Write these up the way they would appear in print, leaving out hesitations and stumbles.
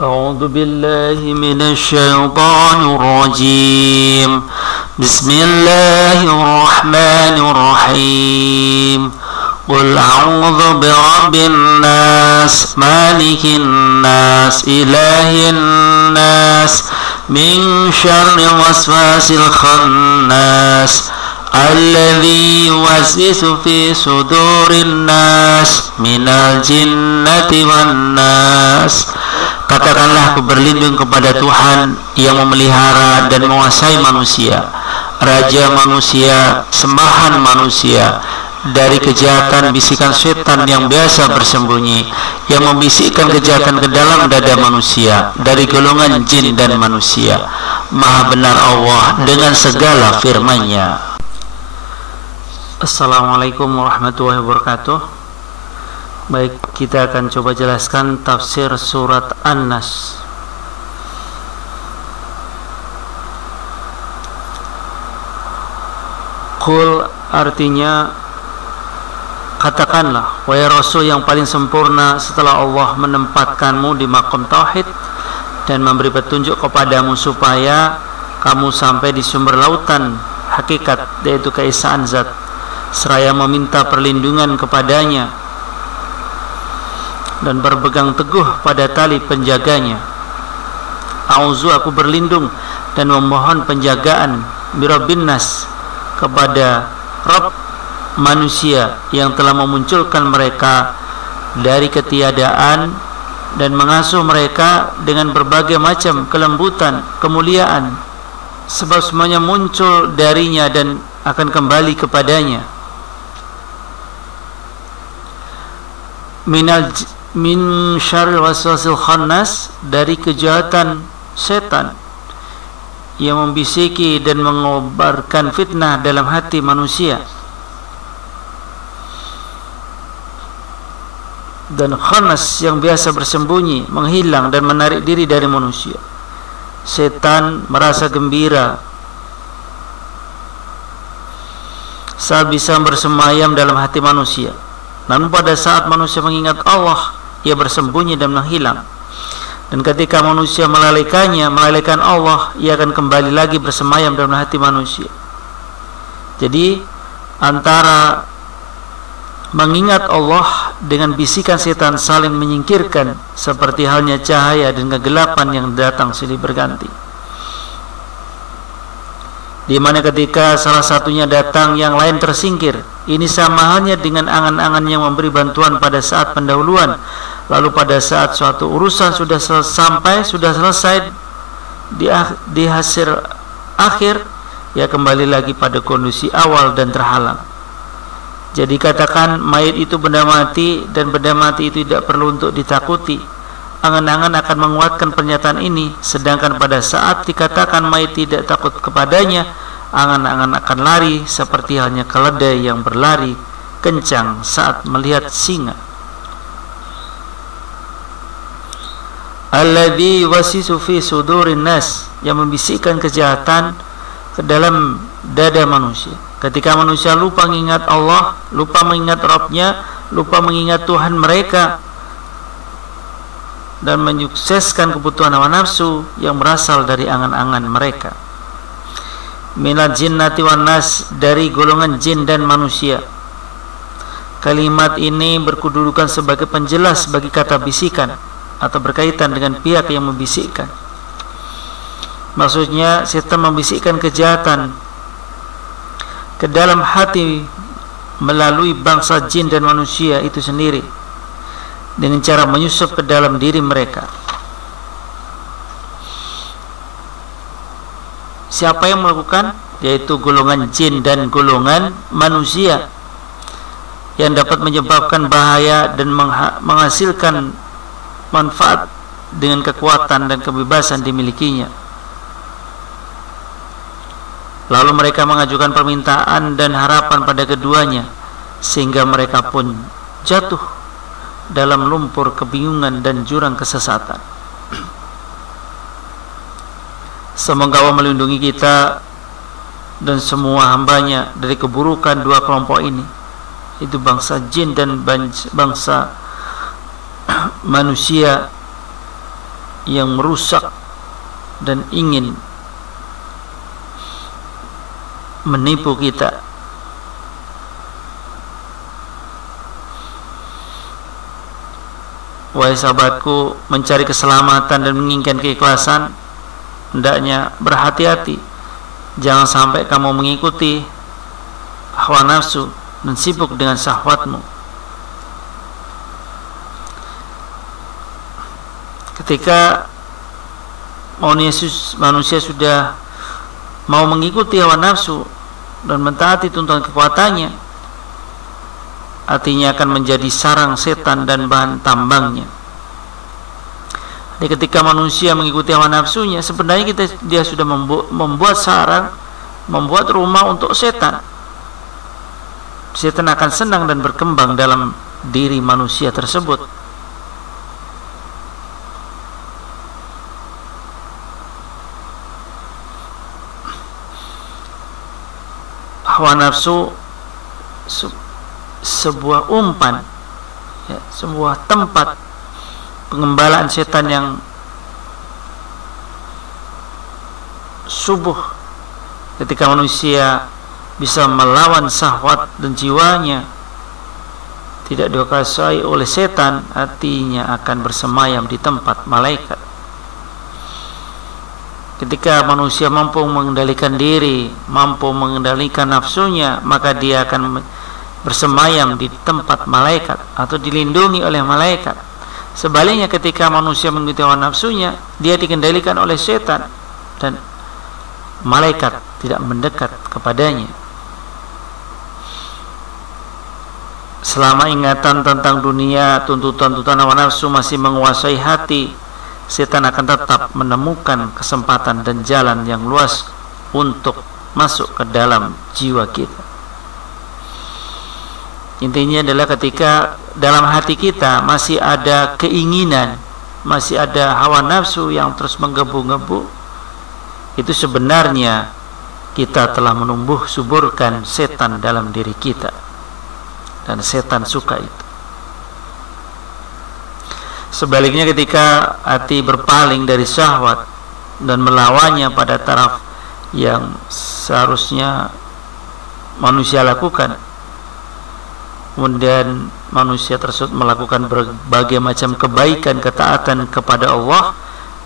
أعوذ بالله من الشيطان الرجيم بسم الله الرحمن الرحيم قل أعوذ برب الناس مالك الناس إله الناس من شر الوسواس الخناس الذي يوسوس في صدور الناس من الجنة والناس. Katakanlah, aku berlindung kepada Tuhan yang memelihara dan menguasai manusia, Raja manusia, sembahan manusia, dari kejahatan bisikan setan yang biasa bersembunyi, yang membisikkan kejahatan ke dalam dada manusia, dari golongan jin dan manusia. Maha benar Allah dengan segala firman-Nya. Assalamualaikum warahmatullahi wabarakatuh. Baik, kita akan coba jelaskan tafsir surat An-Nas. Qul artinya katakanlah, wahai Rasul yang paling sempurna setelah Allah menempatkanmu di maqam tauhid dan memberi petunjuk kepadamu supaya kamu sampai di sumber lautan hakikat, yaitu keesaan zat, seraya meminta perlindungan kepadanya dan berpegang teguh pada tali penjaganya. A'udzu, aku berlindung dan memohon penjagaan birabbin nas, kepada Rabb manusia yang telah memunculkan mereka dari ketiadaan dan mengasuh mereka dengan berbagai macam kelembutan, kemuliaan, sebab semuanya muncul darinya dan akan kembali kepadanya. Min syarril waswasil khannas, dari kejahatan setan yang membisiki dan mengobarkan fitnah dalam hati manusia. Dan khannas yang biasa bersembunyi, menghilang dan menarik diri dari manusia. Setan merasa gembira saat bisa bersemayam dalam hati manusia, namun pada saat manusia mengingat Allah, ia bersembunyi dan menghilang. Dan ketika manusia melalaikan Allah, ia akan kembali lagi bersemayam dalam hati manusia. Jadi antara mengingat Allah dengan bisikan setan saling menyingkirkan, seperti halnya cahaya dan kegelapan yang datang silih berganti, di mana ketika salah satunya datang, yang lain tersingkir. Ini sama halnya dengan angan-angan yang memberi bantuan pada saat pendahuluan, lalu pada saat suatu urusan sudah selesai di hasil akhir, ia kembali lagi pada kondisi awal dan terhalang. Jadi katakan mayit itu benda mati, dan benda mati itu tidak perlu untuk ditakuti. Angan-angan akan menguatkan pernyataan ini, sedangkan pada saat dikatakan mayit tidak takut kepadanya, angan-angan akan lari seperti halnya keledai yang berlari kencang saat melihat singa. Alladzi yuwaswisu fi sudurin nas, yang membisikkan kejahatan ke dalam dada manusia. Ketika manusia lupa mengingat Allah, lupa mengingat Rabb-nya, lupa mengingat Tuhan mereka, dan menyukseskan kebutuhan hawa nafsu yang berasal dari angan-angan mereka. Minal jinnati wan nas, dari golongan jin dan manusia. Kalimat ini berkedudukan sebagai penjelas bagi kata bisikan, atau berkaitan dengan pihak yang membisikkan. Maksudnya, setan membisikkan kejahatan ke dalam hati melalui bangsa jin dan manusia itu sendiri, dengan cara menyusup ke dalam diri mereka. Siapa yang melakukan? Yaitu golongan jin dan golongan manusia, yang dapat menyebabkan bahaya dan menghasilkan manfaat dengan kekuatan dan kebebasan dimilikinya. Lalu mereka mengajukan permintaan dan harapan pada keduanya, sehingga mereka pun jatuh dalam lumpur kebingungan dan jurang kesesatan. Semoga Allah melindungi kita dan semua hambanya dari keburukan dua kelompok ini, itu bangsa jin dan bangsa manusia, yang merusak dan ingin menipu kita. Wahai sahabatku, mencari keselamatan dan menginginkan keikhlasan, hendaknya berhati-hati. Jangan sampai kamu mengikuti hawa nafsu dan sibuk dengan syahwatmu. Ketika manusia sudah mau mengikuti hawa nafsu dan mentaati tuntunan kekuatannya, artinya akan menjadi sarang setan dan bahan tambangnya. Jadi ketika manusia mengikuti hawa nafsunya, sebenarnya dia sudah membuat sarang, membuat rumah untuk setan. Setan akan senang dan berkembang dalam diri manusia tersebut. Hawa nafsu sebuah umpan, ya, sebuah tempat pengembalaan setan yang subuh. Ketika manusia bisa melawan syahwat dan jiwanya tidak dikuasai oleh setan, artinya akan bersemayam di tempat malaikat. Ketika manusia mampu mengendalikan diri, mampu mengendalikan nafsunya, maka dia akan bersemayam di tempat malaikat atau dilindungi oleh malaikat. Sebaliknya, ketika manusia mengikuti hawa nafsunya, dia dikendalikan oleh setan dan malaikat tidak mendekat kepadanya. Selama ingatan tentang dunia, tuntutan hawa nafsu masih menguasai hati, setan akan tetap menemukan kesempatan dan jalan yang luas untuk masuk ke dalam jiwa kita. Intinya adalah ketika dalam hati kita masih ada keinginan, masih ada hawa nafsu yang terus menggebu-gebu, itu sebenarnya kita telah menumbuh suburkan setan dalam diri kita, dan setan suka itu. Sebaliknya, ketika hati berpaling dari syahwat dan melawannya pada taraf yang seharusnya manusia lakukan, kemudian manusia tersebut melakukan berbagai macam kebaikan, ketaatan kepada Allah,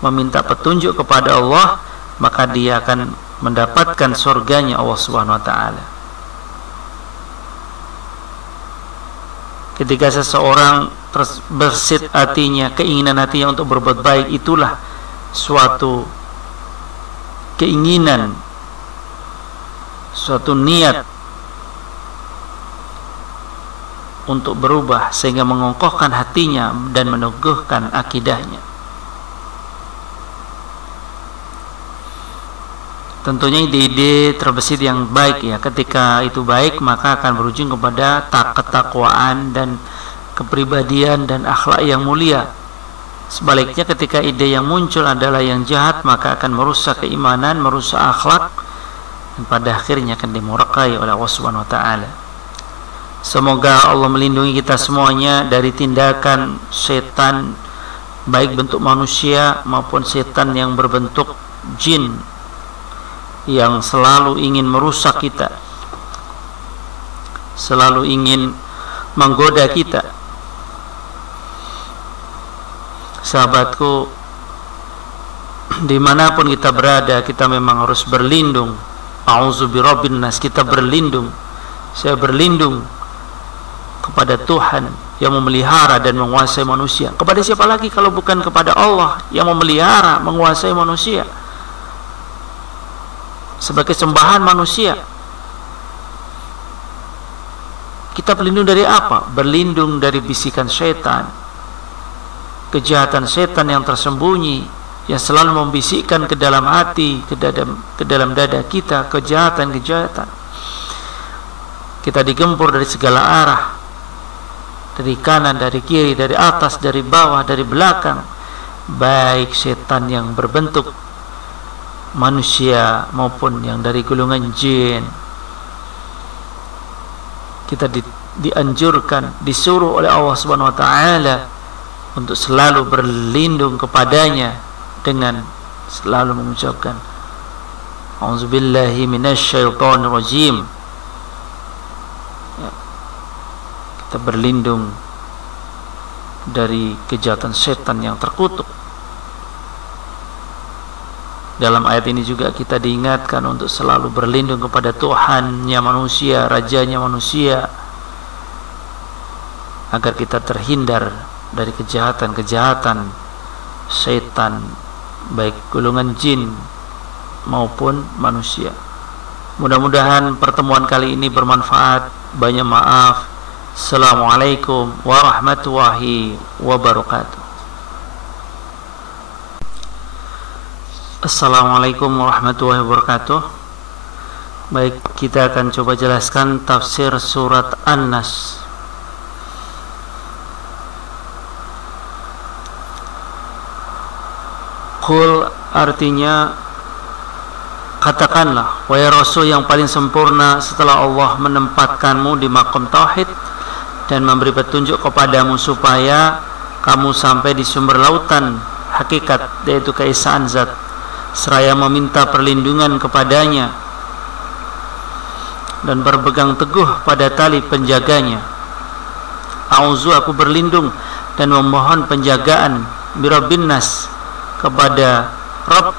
meminta petunjuk kepada Allah, maka dia akan mendapatkan surganya Allah Subhanahu wa taala. Ketika seseorang bersit hatinya, keinginan hatinya untuk berbuat baik, itulah suatu keinginan, suatu niat untuk berubah, sehingga mengokohkan hatinya dan meneguhkan akidahnya. Tentunya ide-ide terbesit yang baik, ya, ketika itu baik maka akan berujung kepada ketakwaan dan kepribadian dan akhlak yang mulia. Sebaliknya, ketika ide yang muncul adalah yang jahat, maka akan merusak keimanan, merusak akhlak, dan pada akhirnya akan dimurkai oleh Allah Subhanahu wa taala. Semoga Allah melindungi kita semuanya dari tindakan setan, baik bentuk manusia maupun setan yang berbentuk jin, yang selalu ingin merusak kita, selalu ingin menggoda kita. Sahabatku, dimanapun kita berada, kita memang harus berlindung. A'udzu birabbin nas, kita berlindung. Saya berlindung kepada Tuhan yang memelihara dan menguasai manusia. Kepada siapa lagi kalau bukan kepada Allah yang memelihara, menguasai manusia sebagai sembahan manusia. Kita berlindung dari apa? Berlindung dari bisikan setan, kejahatan setan yang tersembunyi, yang selalu membisikkan ke dalam hati, ke dalam dada kita, kejahatan-kejahatan. Kita digempur dari segala arah, dari kanan, dari kiri, dari atas, dari bawah, dari belakang, baik setan yang berbentuk manusia maupun yang dari golongan jin. Kita dianjurkan, disuruh oleh Allah Subhanahu wa taala untuk selalu berlindung kepadanya dengan selalu mengucapkan A'udzubillahi minasyaitonirrajim. Ya, kita berlindung dari kejahatan setan yang terkutuk. Dalam ayat ini juga kita diingatkan untuk selalu berlindung kepada Tuhannya manusia, Rajanya manusia, agar kita terhindar dari kejahatan-kejahatan setan, baik golongan jin maupun manusia. Mudah-mudahan pertemuan kali ini bermanfaat. Banyak maaf. Assalamualaikum warahmatullahi wabarakatuh. Assalamualaikum warahmatullahi wabarakatuh. Baik, kita akan coba jelaskan tafsir surat An-Nas. Qul artinya katakanlah, wahai Rasul yang paling sempurna setelah Allah menempatkanmu di maqam tauhid dan memberi petunjuk kepadamu supaya kamu sampai di sumber lautan hakikat, yaitu keesaan zat, seraya meminta perlindungan kepadanya dan berpegang teguh pada tali penjaganya. A'udzu, aku berlindung dan memohon penjagaan birabbin nas, kepada Rabb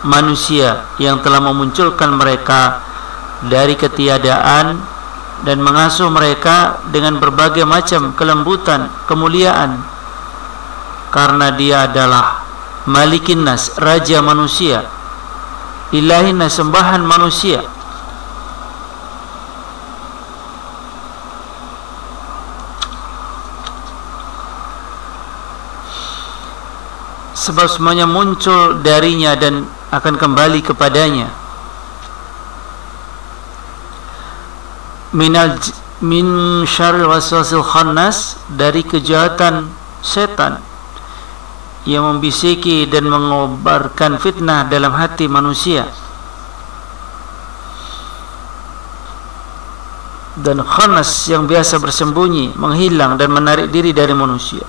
manusia yang telah memunculkan mereka dari ketiadaan dan mengasuh mereka dengan berbagai macam kelembutan, kemuliaan, karena dia adalah Malikin Nas, Raja manusia, Ilahin Nas, sembahan manusia. Sebab semuanya muncul darinya dan akan kembali kepadanya. Min syarril waswasil khannas, dari kejahatan setan yang membisiki dan mengobarkan fitnah dalam hati manusia. Dan khannas yang biasa bersembunyi, menghilang dan menarik diri dari manusia.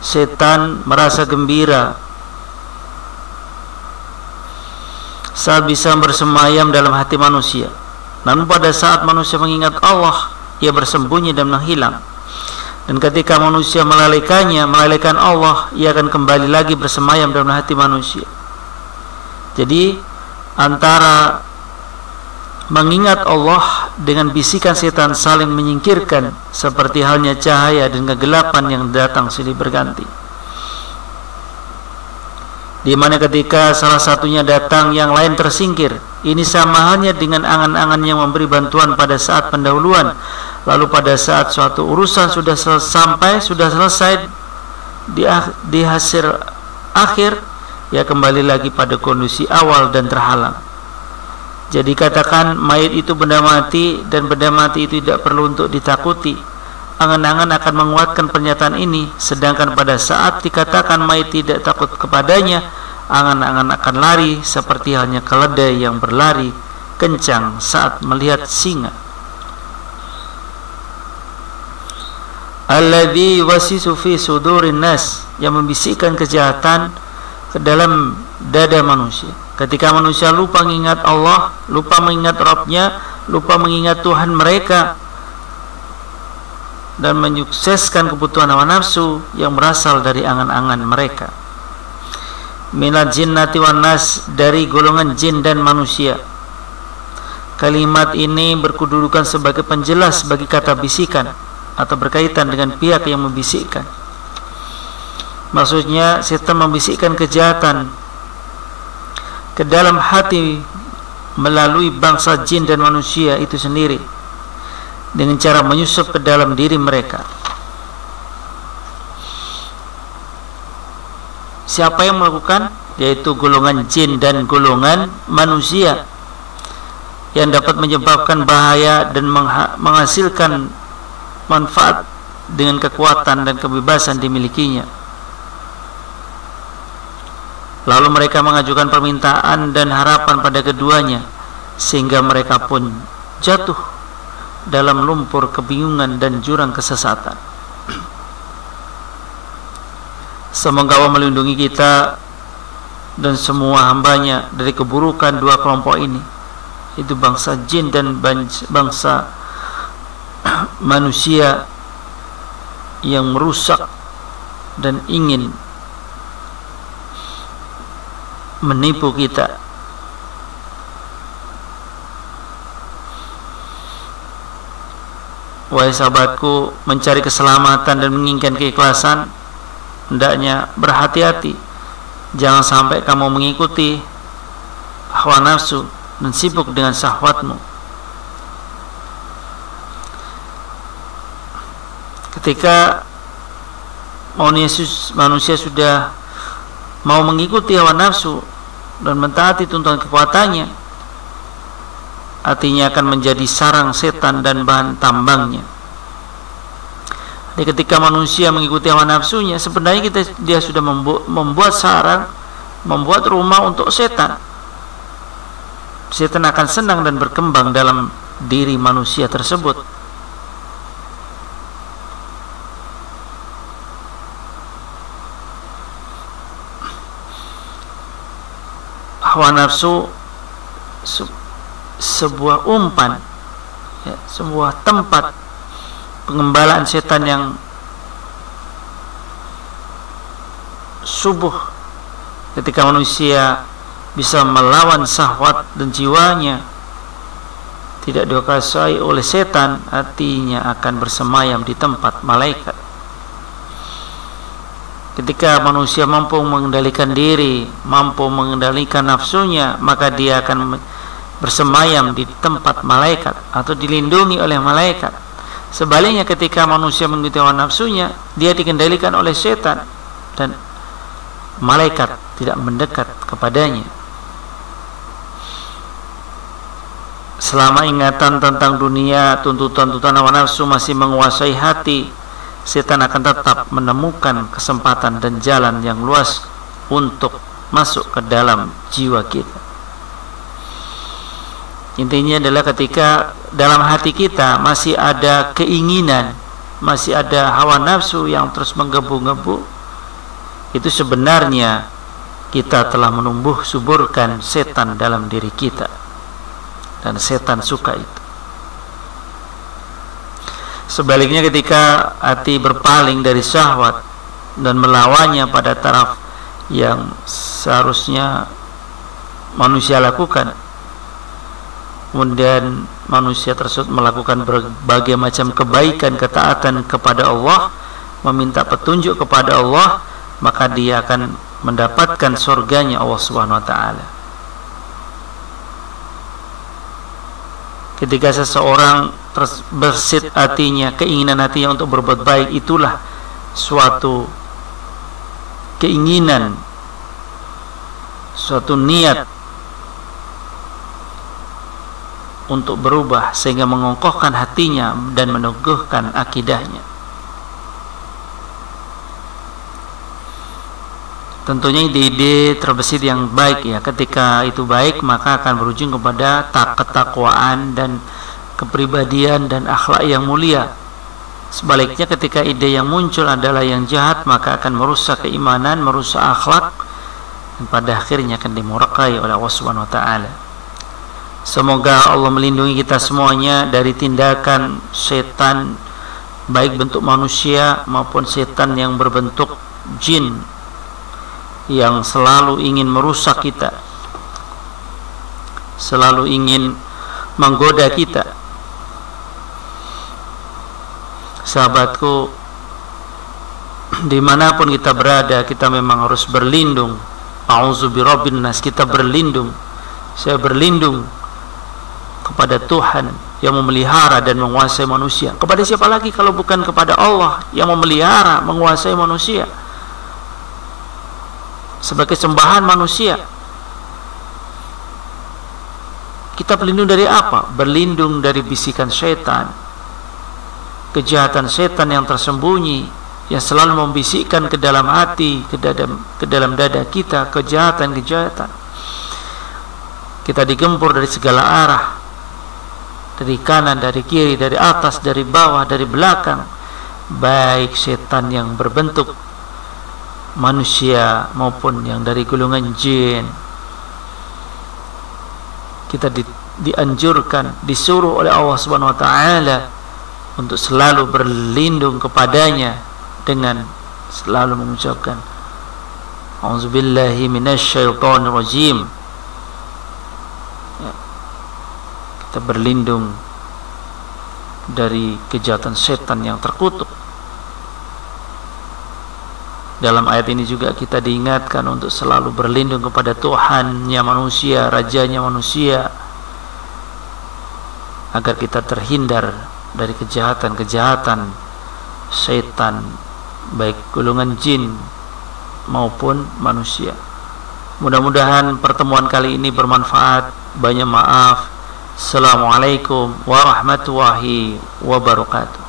Setan merasa gembira saat bisa bersemayam dalam hati manusia. Namun pada saat manusia mengingat Allah, ia bersembunyi dan menghilang. Dan ketika manusia melalaikan Allah, ia akan kembali lagi bersemayam dalam hati manusia. Jadi antara mengingat Allah dengan bisikan setan saling menyingkirkan, seperti halnya cahaya dan kegelapan yang datang silih berganti. Di mana ketika salah satunya datang, yang lain tersingkir. Ini sama halnya dengan angan-angan yang memberi bantuan pada saat pendahuluan, lalu pada saat suatu urusan sudah selesai di hasil akhir, ia kembali lagi pada kondisi awal dan terhalang. Jadi katakan mayit itu benda mati, dan benda mati itu tidak perlu untuk ditakuti. Angan-angan akan menguatkan pernyataan ini, sedangkan pada saat dikatakan mayit tidak takut kepadanya, angan-angan akan lari seperti halnya keledai yang berlari kencang saat melihat singa. Alladzi wasisu fi sudurin nas, yang membisikkan kejahatan ke dalam dada manusia. Ketika manusia lupa mengingat Allah, lupa mengingat Rabbnya, lupa mengingat Tuhan mereka, dan menyukseskan kebutuhan hawa nafsu yang berasal dari angan-angan mereka. Minal jinnati wan nas, dari golongan jin dan manusia. Kalimat ini berkedudukan sebagai penjelas bagi kata bisikan atau berkaitan dengan pihak yang membisikkan. Maksudnya setan membisikkan kejahatan ke dalam hati melalui bangsa jin dan manusia itu sendiri, dengan cara menyusup ke dalam diri mereka. Siapa yang melakukan? Yaitu golongan jin dan golongan manusia, yang dapat menyebabkan bahaya dan menghasilkan manfaat dengan kekuatan dan kebebasan dimilikinya. Lalu mereka mengajukan permintaan dan harapan pada keduanya, sehingga mereka pun jatuh dalam lumpur kebingungan dan jurang kesesatan. Semoga Allah melindungi kita dan semua hambanya dari keburukan dua kelompok ini, itu bangsa jin dan bangsa manusia yang merusak dan ingin menipu kita. Wahai sahabatku, mencari keselamatan dan menginginkan keikhlasan, hendaknya berhati-hati. Jangan sampai kamu mengikuti hawa nafsu dan sibuk dengan syahwatmu. Ketika manusia sudah mau mengikuti hawa nafsu dan mentaati tuntunan kekuatannya, artinya akan menjadi sarang setan dan bahan tambangnya. Jadi ketika manusia mengikuti hawa nafsunya, sebenarnya dia sudah membuat sarang, membuat rumah untuk setan. Setan akan senang dan berkembang dalam diri manusia tersebut. Hawa nafsu sebuah umpan, ya, sebuah tempat pengembalaan setan yang subuh. Ketika manusia bisa melawan syahwat dan jiwanya tidak dikuasai oleh setan, artinya akan bersemayam di tempat malaikat. Ketika manusia mampu mengendalikan diri, mampu mengendalikan nafsunya, maka dia akan bersemayam di tempat malaikat atau dilindungi oleh malaikat. Sebaliknya, ketika manusia mengikuti hawa nafsunya, dia dikendalikan oleh setan dan malaikat tidak mendekat kepadanya. Selama ingatan tentang dunia, tuntutan-tuntutan hawa nafsu masih menguasai hati, setan akan tetap menemukan kesempatan dan jalan yang luas untuk masuk ke dalam jiwa kita. Intinya adalah ketika dalam hati kita masih ada keinginan, masih ada hawa nafsu yang terus menggebu-gebu, itu sebenarnya kita telah menumbuh suburkan setan dalam diri kita, dan setan suka itu. Sebaliknya, ketika hati berpaling dari syahwat dan melawannya pada taraf yang seharusnya manusia lakukan, kemudian manusia tersebut melakukan berbagai macam kebaikan, ketaatan kepada Allah, meminta petunjuk kepada Allah, maka dia akan mendapatkan surganya Allah Subhanahu wa taala. Ketika seseorang bersit hatinya, keinginan hatinya untuk berbuat baik, itulah suatu keinginan, suatu niat untuk berubah, sehingga mengokohkan hatinya dan meneguhkan akidahnya. Tentunya ide-ide terbesit yang baik, ya, ketika itu baik maka akan berujung kepada ketakwaan dan kepribadian dan akhlak yang mulia. Sebaliknya, ketika ide yang muncul adalah yang jahat, maka akan merusak keimanan, merusak akhlak, dan pada akhirnya akan dimurkai oleh Allah Subhanahu wa taala. Semoga Allah melindungi kita semuanya dari tindakan setan, baik bentuk manusia maupun setan yang berbentuk jin, yang selalu ingin merusak kita, selalu ingin menggoda kita. Sahabatku, dimanapun kita berada, kita memang harus berlindung. A'udzubirabbin nas, kita berlindung. Saya berlindung kepada Tuhan yang memelihara dan menguasai manusia. Kepada siapa lagi kalau bukan kepada Allah yang memelihara, menguasai manusia sebagai sembahan manusia. Kita berlindung dari apa? Berlindung dari bisikan syaitan, kejahatan setan yang tersembunyi, yang selalu membisikkan ke dalam hati, ke dalam dada kita, kejahatan-kejahatan. Kita digempur dari segala arah, dari kanan, dari kiri, dari atas, dari bawah, dari belakang, baik setan yang berbentuk manusia maupun yang dari golongan jin. Kita dianjurkan, disuruh oleh Allah Subhanahu wa taala untuk selalu berlindung kepadanya dengan selalu mengucapkan A'udzubillahi minasyaitonir rajim. Ya. Kita berlindung dari kejahatan setan yang terkutuk. Dalam ayat ini juga kita diingatkan untuk selalu berlindung kepada Tuhannya manusia, Rajanya manusia, agar kita terhindar dari kejahatan-kejahatan setan, baik golongan jin maupun manusia. Mudah-mudahan pertemuan kali ini bermanfaat. Banyak maaf. Assalamualaikum warahmatullahi wabarakatuh.